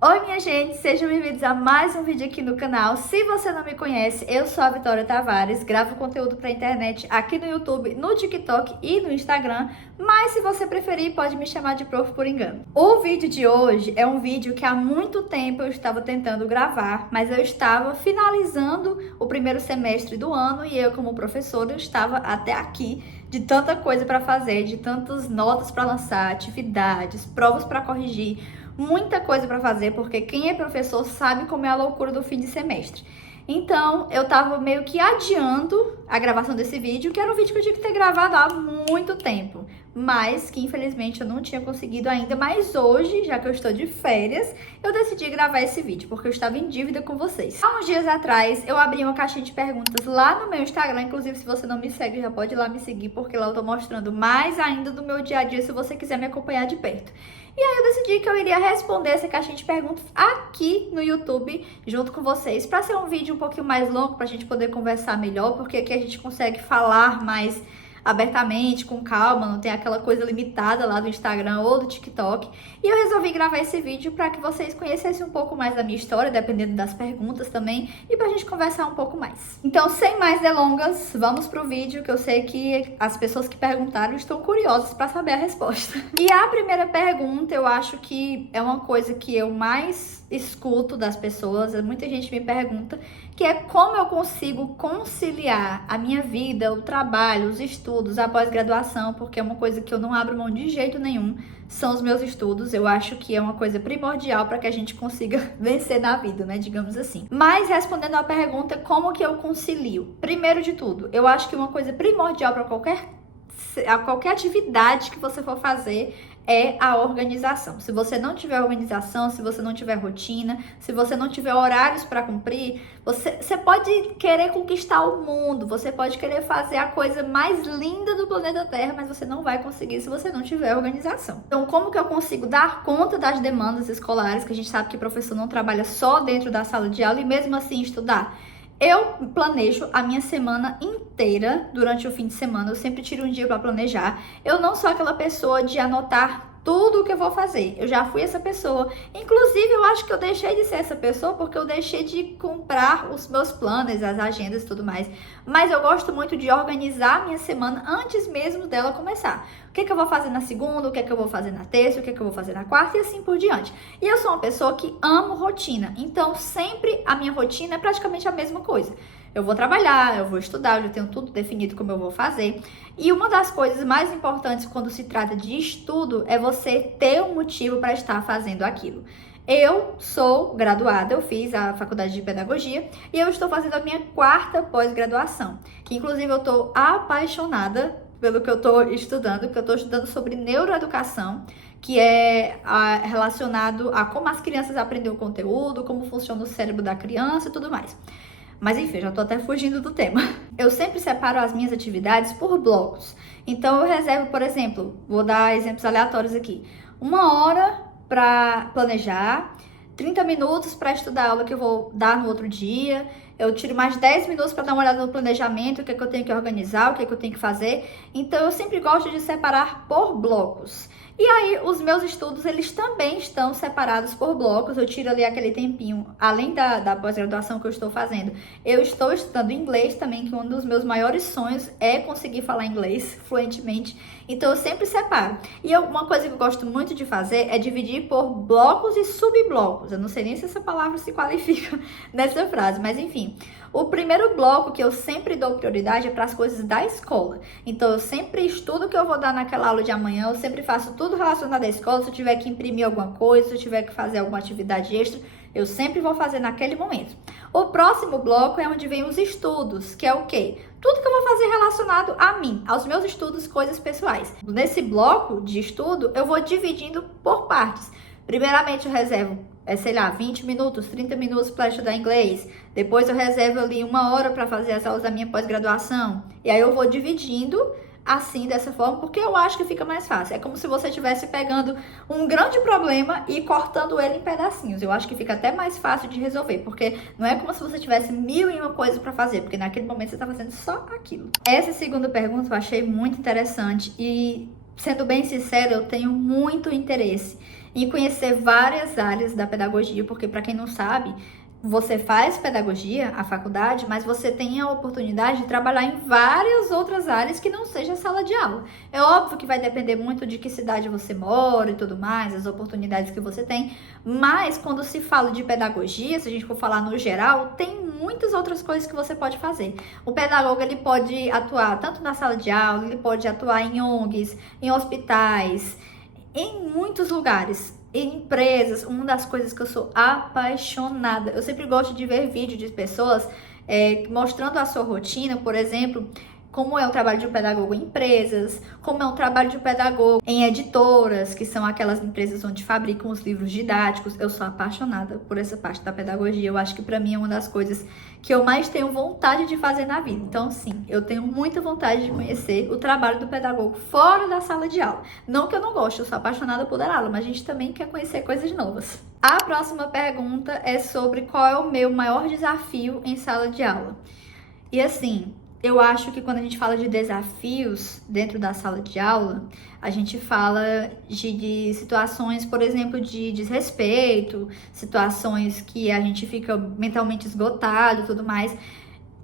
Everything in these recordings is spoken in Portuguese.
Oi minha gente, sejam bem-vindos a mais um vídeo aqui no canal. Se você não me conhece, eu sou a Vitória Tavares, gravo conteúdo pra internet aqui no YouTube, no TikTok e no Instagram, mas se você preferir pode me chamar de Prof por engano. O vídeo de hoje é um vídeo que há muito tempo eu estava tentando gravar, mas eu estava finalizando o primeiro semestre do ano e eu como professora eu estava até aqui de tanta coisa para fazer, de tantas notas para lançar, atividades, provas para corrigir, muita coisa para fazer, porque quem é professor sabe como é a loucura do fim de semestre. Então, eu tava meio que adiando a gravação desse vídeo, que era um vídeo que eu tinha que ter gravado há muito tempo, mas que infelizmente eu não tinha conseguido ainda. Mas hoje, já que eu estou de férias, eu decidi gravar esse vídeo, porque eu estava em dívida com vocês. Há uns dias atrás, eu abri uma caixinha de perguntas lá no meu Instagram, inclusive se você não me segue, já pode ir lá me seguir, porque lá eu tô mostrando mais ainda do meu dia a dia, se você quiser me acompanhar de perto. E aí eu decidi que eu iria responder essa caixinha de perguntas aqui no YouTube, junto com vocês, para ser um vídeo um pouquinho mais longo, para a gente poder conversar melhor, porque aqui a gente consegue falar mais abertamente, com calma, não tem aquela coisa limitada lá do Instagram ou do TikTok. E eu resolvi gravar esse vídeo para que vocês conhecessem um pouco mais da minha história, dependendo das perguntas também, e pra gente conversar um pouco mais. Então, sem mais delongas, vamos pro vídeo, que eu sei que as pessoas que perguntaram estão curiosas para saber a resposta. E a primeira pergunta, eu acho que é uma coisa que eu mais escuto das pessoas, muita gente me pergunta, que é como eu consigo conciliar a minha vida, o trabalho, os estudos, a pós-graduação, porque é uma coisa que eu não abro mão de jeito nenhum, são os meus estudos. Eu acho que é uma coisa primordial para que a gente consiga vencer na vida, né, digamos assim. Mas respondendo à pergunta, como que eu concilio? Primeiro de tudo, eu acho que uma coisa primordial para qualquer atividade que você for fazer é a organização. Se você não tiver organização, se você não tiver rotina, se você não tiver horários para cumprir, você pode querer conquistar o mundo, você pode querer fazer a coisa mais linda do planeta Terra, mas você não vai conseguir se você não tiver organização. Então, como que eu consigo dar conta das demandas escolares, que a gente sabe que professor não trabalha só dentro da sala de aula e mesmo assim estudar? Eu planejo a minha semana inteira durante o fim de semana, eu sempre tiro um dia para planejar. Eu não sou aquela pessoa de anotar tudo o que eu vou fazer. Eu já fui essa pessoa. Inclusive, eu acho que eu deixei de ser essa pessoa porque eu deixei de comprar os meus planos, as agendas e tudo mais. Mas eu gosto muito de organizar a minha semana antes mesmo dela começar. O que eu vou fazer na segunda, o que eu vou fazer na terça, o que eu vou fazer na quarta e assim por diante. E eu sou uma pessoa que amo rotina. Então, sempre a minha rotina é praticamente a mesma coisa. Eu vou trabalhar, eu vou estudar, eu já tenho tudo definido como eu vou fazer. E uma das coisas mais importantes quando se trata de estudo é você ter um motivo para estar fazendo aquilo. Eu sou graduada, eu fiz a faculdade de pedagogia e eu estou fazendo a minha quarta pós-graduação, que inclusive eu estou apaixonada pelo que eu estou estudando, que eu estou estudando sobre neuroeducação, que é relacionado a como as crianças aprendem o conteúdo, como funciona o cérebro da criança e tudo mais. Mas enfim, já tô até fugindo do tema. Eu sempre separo as minhas atividades por blocos. Então eu reservo, por exemplo, vou dar exemplos aleatórios aqui. 1 hora para planejar, 30 minutos para estudar a aula que eu vou dar no outro dia. Eu tiro mais 10 minutos para dar uma olhada no planejamento, o que é que eu tenho que organizar, o que é que eu tenho que fazer. Então eu sempre gosto de separar por blocos. E aí, os meus estudos, eles também estão separados por blocos. Eu tiro ali aquele tempinho, além da pós-graduação que eu estou fazendo. Eu estou estudando inglês também, que um dos meus maiores sonhos é conseguir falar inglês fluentemente. Então, eu sempre separo. E uma coisa que eu gosto muito de fazer é dividir por blocos e subblocos. Eu não sei nem se essa palavra se qualifica nessa frase, mas enfim. O primeiro bloco que eu sempre dou prioridade é para as coisas da escola. Então, eu sempre estudo o que eu vou dar naquela aula de amanhã, eu sempre faço tudo relacionado à escola. Se eu tiver que imprimir alguma coisa, se eu tiver que fazer alguma atividade extra, eu sempre vou fazer naquele momento. O próximo bloco é onde vem os estudos, que é o quê? Tudo que eu vou fazer relacionado a mim, aos meus estudos, coisas pessoais. Nesse bloco de estudo, eu vou dividindo por partes. Primeiramente, eu reservo, 20 minutos, 30 minutos para estudar inglês. Depois eu reservo ali 1 hora para fazer as aulas da minha pós-graduação. E aí eu vou dividindo assim, dessa forma, porque eu acho que fica mais fácil. É como se você estivesse pegando um grande problema e cortando ele em pedacinhos. Eu acho que fica até mais fácil de resolver, porque não é como se você tivesse 1001 coisas para fazer, porque naquele momento você está fazendo só aquilo. Essa segunda pergunta eu achei muito interessante e, sendo bem sincera, eu tenho muito interesse em conhecer várias áreas da pedagogia, porque para quem não sabe, você faz pedagogia, a faculdade, mas você tem a oportunidade de trabalhar em várias outras áreas que não seja a sala de aula. É óbvio que vai depender muito de que cidade você mora e tudo mais, as oportunidades que você tem, mas quando se fala de pedagogia, se a gente for falar no geral, tem muitas outras coisas que você pode fazer. O pedagogo, ele pode atuar tanto na sala de aula, ele pode atuar em ONGs, em hospitais, em muitos lugares. Em empresas, uma das coisas que eu sou apaixonada, eu sempre gosto de ver vídeos de pessoas mostrando a sua rotina, por exemplo, como é o trabalho de um pedagogo em empresas, como é o trabalho de um pedagogo em editoras, que são aquelas empresas onde fabricam os livros didáticos. Eu sou apaixonada por essa parte da pedagogia, eu acho que para mim é uma das coisas que eu mais tenho vontade de fazer na vida. Então, sim, eu tenho muita vontade de conhecer o trabalho do pedagogo fora da sala de aula. Não que eu não goste, eu sou apaixonada por dar aula, mas a gente também quer conhecer coisas novas. A próxima pergunta é sobre qual é o meu maior desafio em sala de aula. E assim, eu acho que quando a gente fala de desafios dentro da sala de aula, a gente fala de situações, por exemplo, de desrespeito, situações que a gente fica mentalmente esgotado e tudo mais.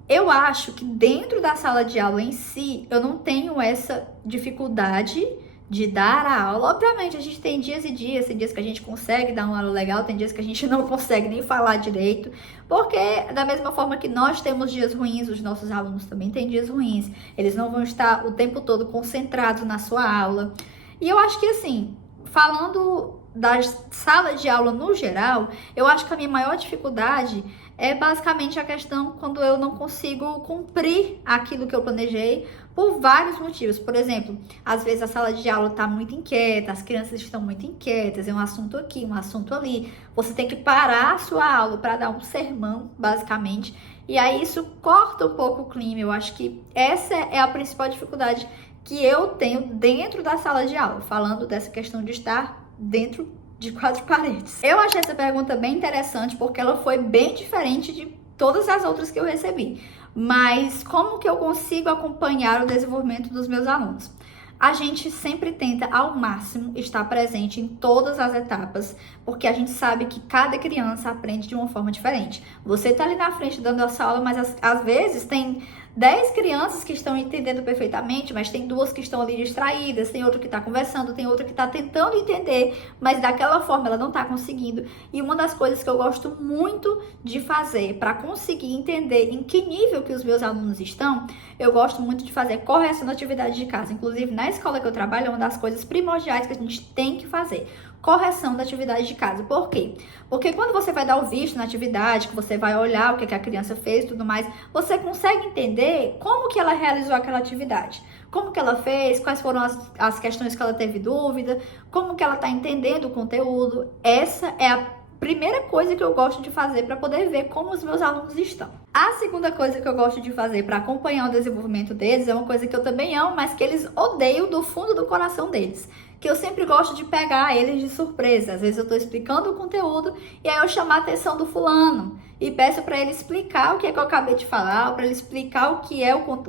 Eu acho que dentro da sala de aula em si, eu não tenho essa dificuldade de dar a aula. Obviamente, a gente tem dias e dias, tem dias que a gente consegue dar uma aula legal, tem dias que a gente não consegue nem falar direito, porque da mesma forma que nós temos dias ruins, os nossos alunos também têm dias ruins, eles não vão estar o tempo todo concentrados na sua aula. E eu acho que assim, falando da sala de aula no geral, eu acho que a minha maior dificuldade é basicamente a questão quando eu não consigo cumprir aquilo que eu planejei por vários motivos. Por exemplo, às vezes a sala de aula está muito inquieta, as crianças estão muito inquietas, é um assunto aqui, um assunto ali. Você tem que parar a sua aula para dar um sermão, basicamente. E aí isso corta um pouco o clima. Eu acho que essa é a principal dificuldade que eu tenho dentro da sala de aula, falando dessa questão de estar dentro de 4 paredes. Eu achei essa pergunta bem interessante porque ela foi bem diferente de todas as outras que eu recebi. Mas como que eu consigo acompanhar o desenvolvimento dos meus alunos? A gente sempre tenta ao máximo estar presente em todas as etapas, porque a gente sabe que cada criança aprende de uma forma diferente. Você tá ali na frente dando essa aula, mas às vezes tem 10 crianças que estão entendendo perfeitamente, mas tem 2 que estão ali distraídas, tem outra que está conversando, tem outra que está tentando entender, mas daquela forma ela não está conseguindo. E uma das coisas que eu gosto muito de fazer para conseguir entender em que nível que os meus alunos estão, eu gosto muito de fazer correção da atividade de casa. Inclusive, na escola que eu trabalho, é uma das coisas primordiais que a gente tem que fazer. Correção da atividade de casa. Por quê? Porque quando você vai dar o visto na atividade, que você vai olhar o que a criança fez e tudo mais, você consegue entender como que ela realizou aquela atividade. Como que ela fez, quais foram as questões que ela teve dúvida, como que ela está entendendo o conteúdo. Essa é a primeira coisa que eu gosto de fazer para poder ver como os meus alunos estão. A segunda coisa que eu gosto de fazer para acompanhar o desenvolvimento deles é uma coisa que eu também amo, mas que eles odeiam do fundo do coração deles. Que eu sempre gosto de pegar eles de surpresa. Às vezes eu estou explicando o conteúdo e aí eu chamo a atenção do fulano e peço para ele explicar o que é que eu acabei de falar, para ele explicar o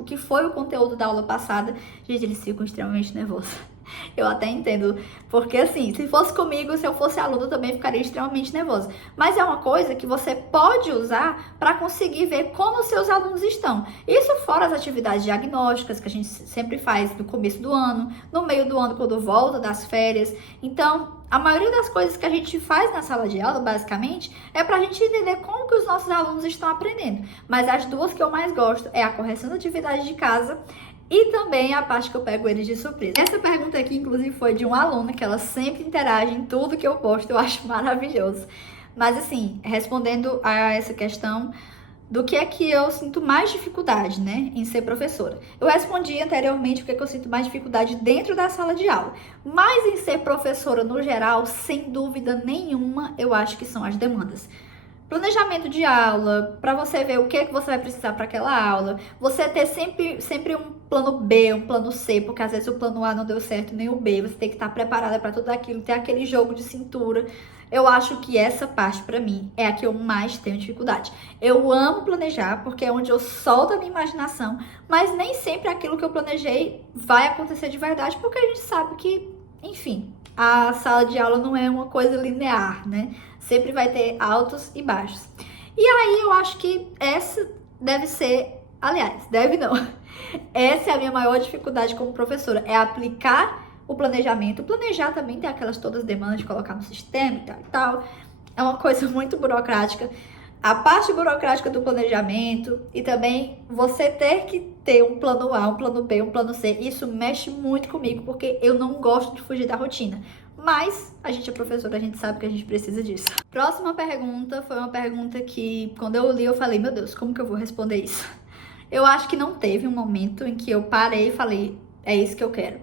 que foi o conteúdo da aula passada. Gente, eles ficam extremamente nervosos. Eu até entendo, porque assim, se fosse comigo, se eu fosse aluno, eu também ficaria extremamente nervosa. Mas é uma coisa que você pode usar para conseguir ver como os seus alunos estão. Isso fora as atividades diagnósticas que a gente sempre faz no começo do ano, no meio do ano, quando volta das férias. Então, a maioria das coisas que a gente faz na sala de aula, basicamente, é para a gente entender como que os nossos alunos estão aprendendo. Mas as duas que eu mais gosto é a correção da atividade de casa e também a parte que eu pego eles de surpresa. Essa pergunta aqui, inclusive, foi de uma aluna que ela sempre interage em tudo que eu posto, eu acho maravilhoso. Mas assim, respondendo a essa questão do que é que eu sinto mais dificuldade, né, em ser professora. Eu respondi anteriormente o que é que eu sinto mais dificuldade dentro da sala de aula. Mas em ser professora no geral, sem dúvida nenhuma, eu acho que são as demandas. Planejamento de aula, para você ver o que você vai precisar para aquela aula. Você ter sempre um plano B, um plano C, porque às vezes o plano A não deu certo, nem o B. Você tem que estar preparada para tudo aquilo, ter aquele jogo de cintura. Eu acho que essa parte, para mim, é a que eu mais tenho dificuldade. Eu amo planejar, porque é onde eu solto a minha imaginação, mas nem sempre aquilo que eu planejei vai acontecer de verdade, porque a gente sabe que, enfim, a sala de aula não é uma coisa linear, né? Sempre vai ter altos e baixos. E aí eu acho que essa deve ser, aliás, deve não. Essa é a minha maior dificuldade como professora, é aplicar o planejamento. Planejar também tem aquelas todas demandas de colocar no sistema e tal e tal. É uma coisa muito burocrática. A parte burocrática do planejamento e também você ter que ter um plano A, um plano B, um plano C, isso mexe muito comigo, porque eu não gosto de fugir da rotina. Mas a gente é professora, a gente sabe que a gente precisa disso. Próxima pergunta foi uma pergunta que, quando eu li, eu falei, meu Deus, como que eu vou responder isso? Eu acho que não teve um momento em que eu parei e falei, é isso que eu quero.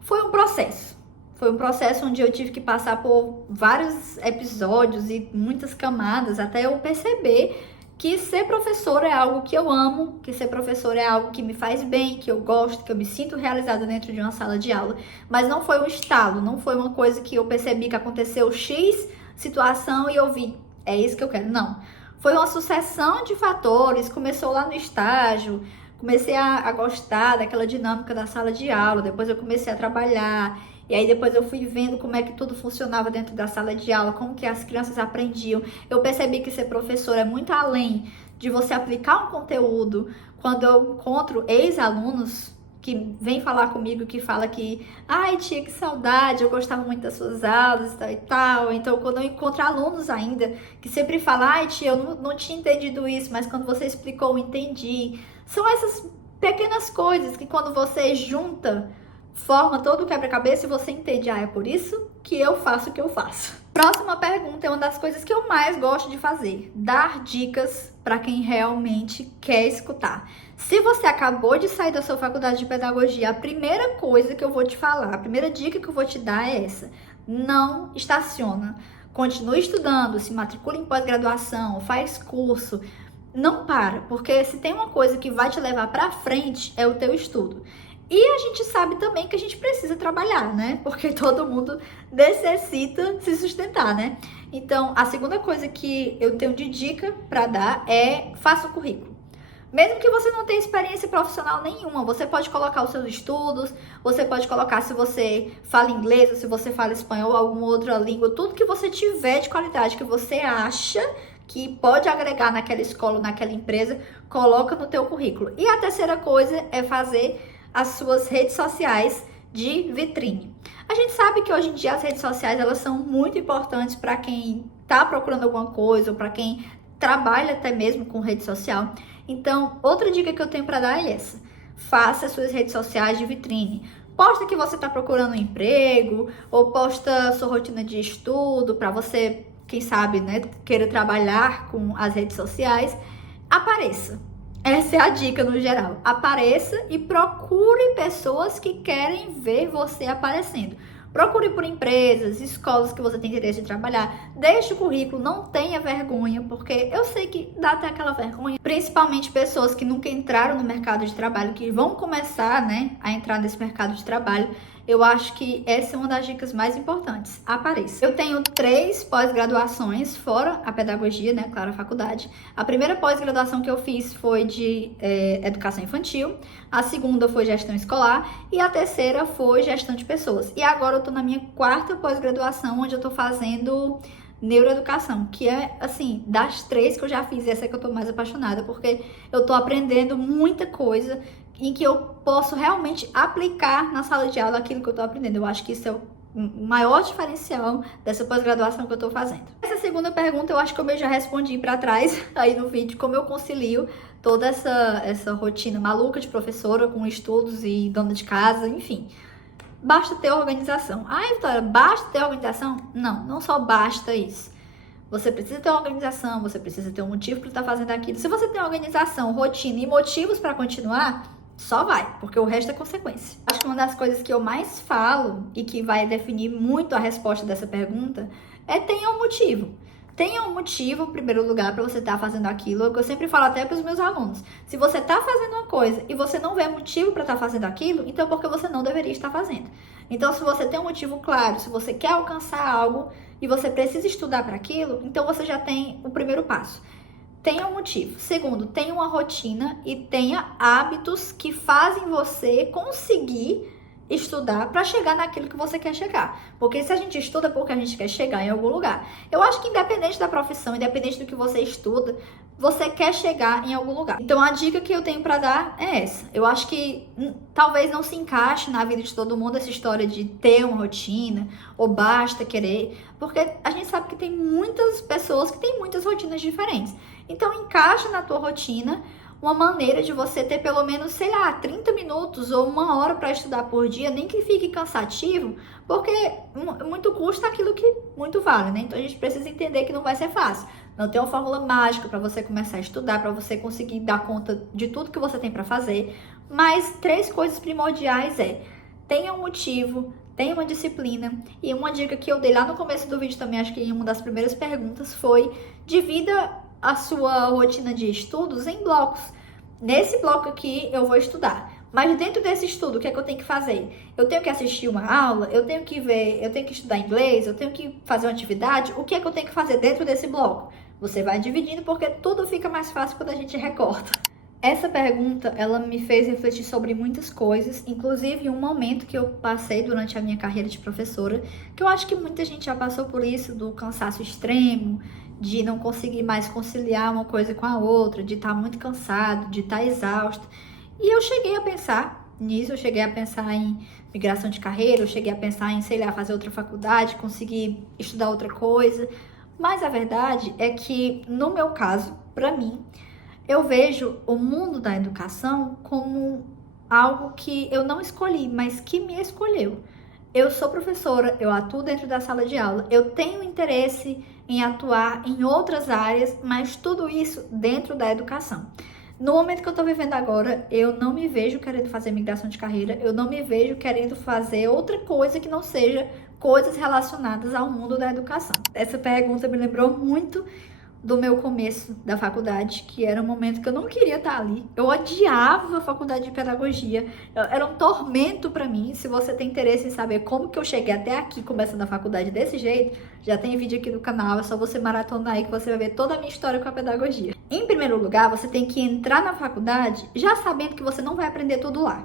Foi um processo. Foi um processo onde eu tive que passar por vários episódios e muitas camadas até eu perceber que ser professora é algo que eu amo, que ser professora é algo que me faz bem, que eu gosto, que eu me sinto realizada dentro de uma sala de aula. Mas não foi um estalo, não foi uma coisa que eu percebi que aconteceu X situação e eu vi, é isso que eu quero. Não. Foi uma sucessão de fatores, começou lá no estágio, comecei a gostar daquela dinâmica da sala de aula, depois eu comecei a trabalhar, e aí depois eu fui vendo como é que tudo funcionava dentro da sala de aula, como que as crianças aprendiam. Eu percebi que ser professor é muito além de você aplicar um conteúdo. Quando eu encontro ex-alunos que vem falar comigo, que fala que, ai tia, que saudade, eu gostava muito das suas aulas e tal e tal. Então, quando eu encontro alunos ainda, que sempre falam, ai tia, eu não tinha entendido isso, mas quando você explicou, eu entendi. São essas pequenas coisas que quando você junta, forma todo o quebra-cabeça e você entende, é por isso que eu faço o que eu faço. Próxima pergunta é uma das coisas que eu mais gosto de fazer, dar dicas para quem realmente quer escutar. Se você acabou de sair da sua faculdade de pedagogia, a primeira coisa que eu vou te falar, a primeira dica que eu vou te dar é essa: não estaciona. Continue estudando, se matricule em pós-graduação, faz curso, não para, porque se tem uma coisa que vai te levar para frente é o teu estudo. E a gente sabe também que a gente precisa trabalhar, né? Porque todo mundo necessita se sustentar, né? Então, a segunda coisa que eu tenho de dica para dar é faça o currículo. Mesmo que você não tenha experiência profissional nenhuma, você pode colocar os seus estudos, você pode colocar se você fala inglês, ou se você fala espanhol, alguma outra língua, tudo que você tiver de qualidade que você acha que pode agregar naquela escola, naquela empresa, coloca no teu currículo. E a terceira coisa é fazer as suas redes sociais de vitrine. A gente sabe que hoje em dia as redes sociais elas são muito importantes para quem está procurando alguma coisa ou para quem trabalha até mesmo com rede social. Então, outra dica que eu tenho para dar é essa: faça as suas redes sociais de vitrine. Posta que você está procurando um emprego ou posta sua rotina de estudo para você, quem sabe, né, queira trabalhar com as redes sociais. Apareça. Essa é a dica no geral. Apareça e procure pessoas que querem ver você aparecendo. Procure por empresas, escolas que você tem interesse em trabalhar. Deixe o currículo, não tenha vergonha, porque eu sei que dá até aquela vergonha. Principalmente pessoas que nunca entraram no mercado de trabalho, que vão começar, né, a entrar nesse mercado de trabalho. Eu acho que essa é uma das dicas mais importantes. Apareça. Eu tenho 3 pós-graduações, fora a pedagogia, né? Claro, a faculdade. A primeira pós-graduação que eu fiz foi de educação infantil. A segunda foi gestão escolar. E a terceira foi gestão de pessoas. E agora eu tô na minha 4ª pós-graduação, onde eu tô fazendo neuroeducação, que é, assim, das 3 que eu já fiz, essa é que eu tô mais apaixonada, porque eu tô aprendendo muita coisa em que eu posso realmente aplicar na sala de aula aquilo que eu tô aprendendo. Eu acho que isso é o maior diferencial dessa pós-graduação que eu tô fazendo. Essa segunda pergunta eu acho que eu já respondi para trás aí no vídeo, como eu concilio toda essa rotina maluca de professora com estudos e dona de casa, enfim. Basta ter organização. Ai, Vitória, basta ter organização? Não, não só basta isso. Você precisa ter uma organização, você precisa ter um motivo para estar fazendo aquilo. Se você tem organização, rotina e motivos para continuar, só vai, porque o resto é consequência. Acho que uma das coisas que eu mais falo e que vai definir muito a resposta dessa pergunta é tenha um motivo. Tenha um motivo, em primeiro lugar, para você estar fazendo aquilo. É o que eu sempre falo até para os meus alunos. Se você está fazendo uma coisa e você não vê motivo para estar fazendo aquilo, então é porque você não deveria estar fazendo. Então, se você tem um motivo claro, se você quer alcançar algo e você precisa estudar para aquilo, então você já tem o primeiro passo. Tenha um motivo. Segundo, tenha uma rotina e tenha hábitos que fazem você conseguir estudar para chegar naquilo que você quer chegar. Porque se a gente estuda é porque a gente quer chegar em algum lugar. Eu acho que independente da profissão, independente do que você estuda, você quer chegar em algum lugar. Então a dica que eu tenho para dar é essa. Eu acho que talvez não se encaixe na vida de todo mundo essa história de ter uma rotina ou basta querer, porque a gente sabe que tem muitas pessoas que têm muitas rotinas diferentes. Então encaixa na tua rotina uma maneira de você ter pelo menos, sei lá, 30 minutos ou 1 hora para estudar por dia, nem que fique cansativo, porque muito custa aquilo que muito vale, né? Então a gente precisa entender que não vai ser fácil. Não tem uma fórmula mágica para você começar a estudar, para você conseguir dar conta de tudo que você tem para fazer, mas 3 coisas primordiais tenha um motivo, tenha uma disciplina, e uma dica que eu dei lá no começo do vídeo também, acho que em uma das primeiras perguntas, foi divida a sua rotina de estudos em blocos. Nesse bloco aqui eu vou estudar, mas dentro desse estudo, o que é que eu tenho que fazer? Eu tenho que assistir uma aula, eu tenho que ver, eu tenho que estudar inglês, eu tenho que fazer uma atividade, o que é que eu tenho que fazer dentro desse bloco? Você vai dividindo porque tudo fica mais fácil quando a gente recorta. Essa pergunta, ela me fez refletir sobre muitas coisas, inclusive um momento que eu passei durante a minha carreira de professora, que eu acho que muita gente já passou por isso, do cansaço extremo, de não conseguir mais conciliar uma coisa com a outra, de estar muito cansado, de estar exausto. E eu cheguei a pensar nisso, eu cheguei a pensar em migração de carreira, eu cheguei a pensar em, sei lá, fazer outra faculdade, conseguir estudar outra coisa. Mas a verdade é que, no meu caso, para mim, eu vejo o mundo da educação como algo que eu não escolhi, mas que me escolheu. Eu sou professora, eu atuo dentro da sala de aula, eu tenho interesse em atuar em outras áreas, mas tudo isso dentro da educação. No momento que eu tô vivendo agora, eu não me vejo querendo fazer migração de carreira, eu não me vejo querendo fazer outra coisa que não seja coisas relacionadas ao mundo da educação. Essa pergunta me lembrou muito do meu começo da faculdade, que era um momento que eu não queria estar ali. Eu odiava a faculdade de pedagogia, era um tormento para mim. Se você tem interesse em saber como que eu cheguei até aqui, começando a faculdade desse jeito, já tem vídeo aqui no canal, é só você maratonar aí que você vai ver toda a minha história com a pedagogia. Em primeiro lugar, você tem que entrar na faculdade já sabendo que você não vai aprender tudo lá.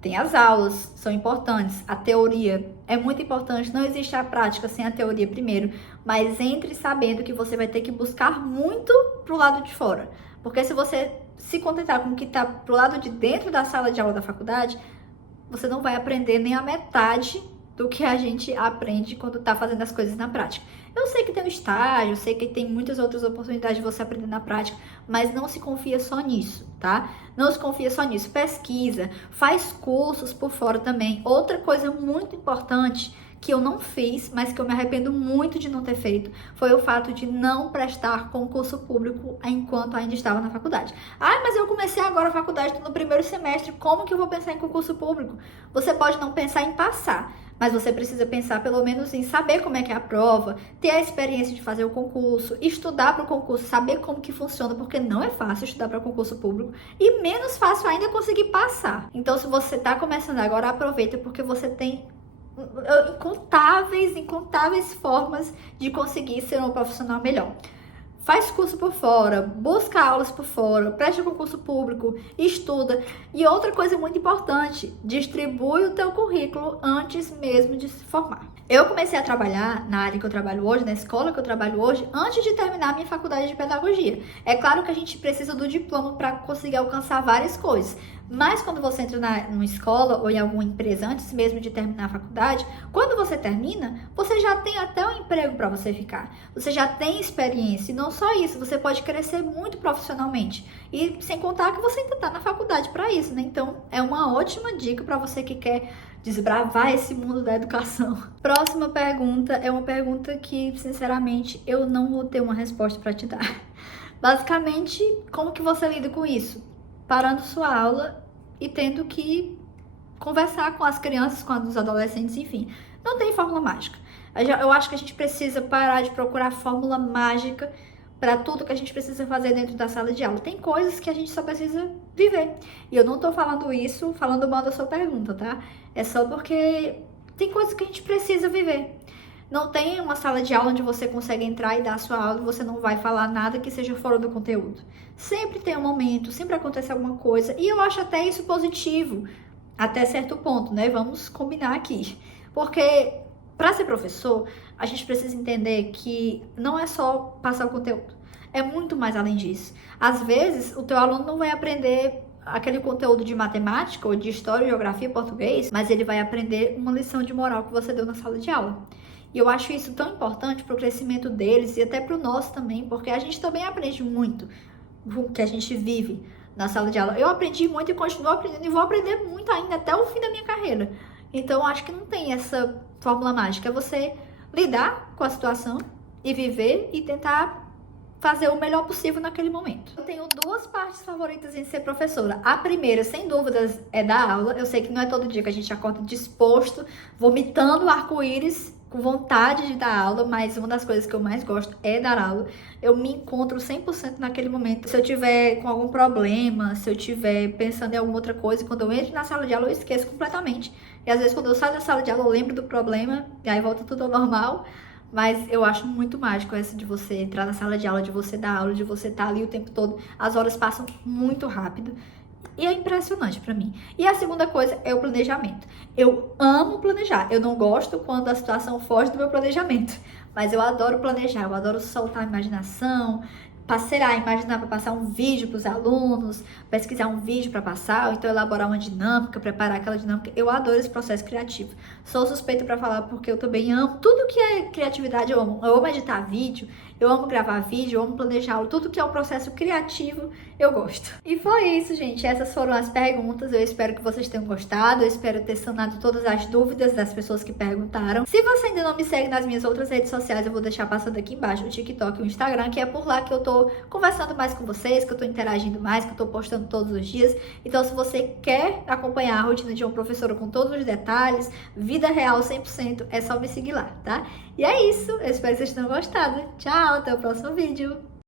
Tem as aulas, são importantes, a teoria é muito importante, não existe a prática sem a teoria primeiro, mas entre sabendo que você vai ter que buscar muito pro lado de fora, porque se você se contentar com o que tá pro lado de dentro da sala de aula da faculdade, você não vai aprender nem a metade do que a gente aprende quando tá fazendo as coisas na prática. Eu sei que tem um estágio, eu sei que tem muitas outras oportunidades de você aprender na prática, mas não se confia só nisso, tá? Não se confia só nisso. Pesquisa, faz cursos por fora também. Outra coisa muito importante que eu não fiz, mas que eu me arrependo muito de não ter feito, foi o fato de não prestar concurso público enquanto ainda estava na faculdade. Ah, mas eu comecei agora a faculdade no primeiro semestre, como que eu vou pensar em concurso público? Você pode não pensar em passar, mas você precisa pensar pelo menos em saber como é que é a prova, ter a experiência de fazer o concurso, estudar para o concurso, saber como que funciona, porque não é fácil estudar para concurso público e menos fácil ainda conseguir passar. Então, se você está começando agora, aproveita, porque você tem incontáveis formas de conseguir ser um profissional melhor. Faz curso por fora, busca aulas por fora, presta concurso público, estuda. E outra coisa muito importante, distribui o teu currículo antes mesmo de se formar. Eu comecei a trabalhar na área que eu trabalho hoje, na escola que eu trabalho hoje, antes de terminar a minha faculdade de pedagogia. É claro que a gente precisa do diploma para conseguir alcançar várias coisas, mas quando você entra numa escola ou em alguma empresa antes mesmo de terminar a faculdade, quando você termina, você já tem até um emprego para você ficar. Você já tem experiência, e não só isso, você pode crescer muito profissionalmente. E sem contar que você ainda está na faculdade para isso, né? Então, é uma ótima dica para você que quer desbravar esse mundo da educação. Próxima pergunta é uma pergunta que, sinceramente, eu não vou ter uma resposta para te dar. Basicamente, como que você lida com isso? Parando sua aula e tendo que conversar com as crianças, com os adolescentes, enfim. Não tem fórmula mágica. Eu acho que a gente precisa parar de procurar fórmula mágica para tudo que a gente precisa fazer dentro da sala de aula. Tem coisas que a gente só precisa viver. E eu não tô falando isso falando mal da sua pergunta, tá? É só porque tem coisas que a gente precisa viver. Não tem uma sala de aula onde você consegue entrar e dar a sua aula e você não vai falar nada que seja fora do conteúdo. Sempre tem um momento, sempre acontece alguma coisa. E eu acho até isso positivo. até certo ponto, né? Vamos combinar aqui. Porque para ser professor, a gente precisa entender que não é só passar o conteúdo. É muito mais além disso. Às vezes, o teu aluno não vai aprender aquele conteúdo de matemática ou de história, geografia, português, mas ele vai aprender uma lição de moral que você deu na sala de aula. E eu acho isso tão importante para o crescimento deles e até para o nosso também, porque a gente também aprende muito o que a gente vive na sala de aula. Eu aprendi muito e continuo aprendendo e vou aprender muito ainda até o fim da minha carreira. Então, acho que não tem essa fórmula mágica. É você lidar com a situação e viver e tentar fazer o melhor possível naquele momento. Eu tenho duas partes favoritas em ser professora. A primeira, sem dúvidas, é dar aula. Eu sei que não é todo dia que a gente acorda disposto, vomitando arco-íris, com vontade de dar aula, mas uma das coisas que eu mais gosto é dar aula. Eu me encontro 100% naquele momento. Se eu tiver com algum problema, se eu tiver pensando em alguma outra coisa, quando eu entro na sala de aula, eu esqueço completamente. E às vezes, quando eu saio da sala de aula, eu lembro do problema, e aí volta tudo ao normal. Mas eu acho muito mágico essa de você entrar na sala de aula, de você dar aula, de você estar ali o tempo todo. As horas passam muito rápido. E é impressionante pra mim. E a segunda coisa é o planejamento. Eu amo planejar. Eu não gosto quando a situação foge do meu planejamento. Mas eu adoro planejar, eu adoro soltar a imaginação, passear, imaginar para passar um vídeo para os alunos, pesquisar um vídeo para passar, ou então elaborar uma dinâmica, preparar aquela dinâmica. Eu adoro esse processo criativo. Sou suspeita para falar porque eu também amo tudo que é criatividade, eu amo. Eu amo editar vídeo, eu amo gravar vídeo, eu amo planejar, tudo que é o processo criativo, eu gosto. E foi isso, gente. Essas foram as perguntas. Eu espero que vocês tenham gostado, eu espero ter sanado todas as dúvidas das pessoas que perguntaram. Se você ainda não me segue nas minhas outras redes sociais, eu vou deixar passando aqui embaixo o TikTok e o Instagram, que é por lá que eu tô conversando mais com vocês, que eu tô interagindo mais, que eu tô postando todos os dias. Então, se você quer acompanhar a rotina de uma professora com todos os detalhes, vida real 100%, é só me seguir lá, tá? E é isso, eu espero que vocês tenham gostado. Tchau, até o próximo vídeo!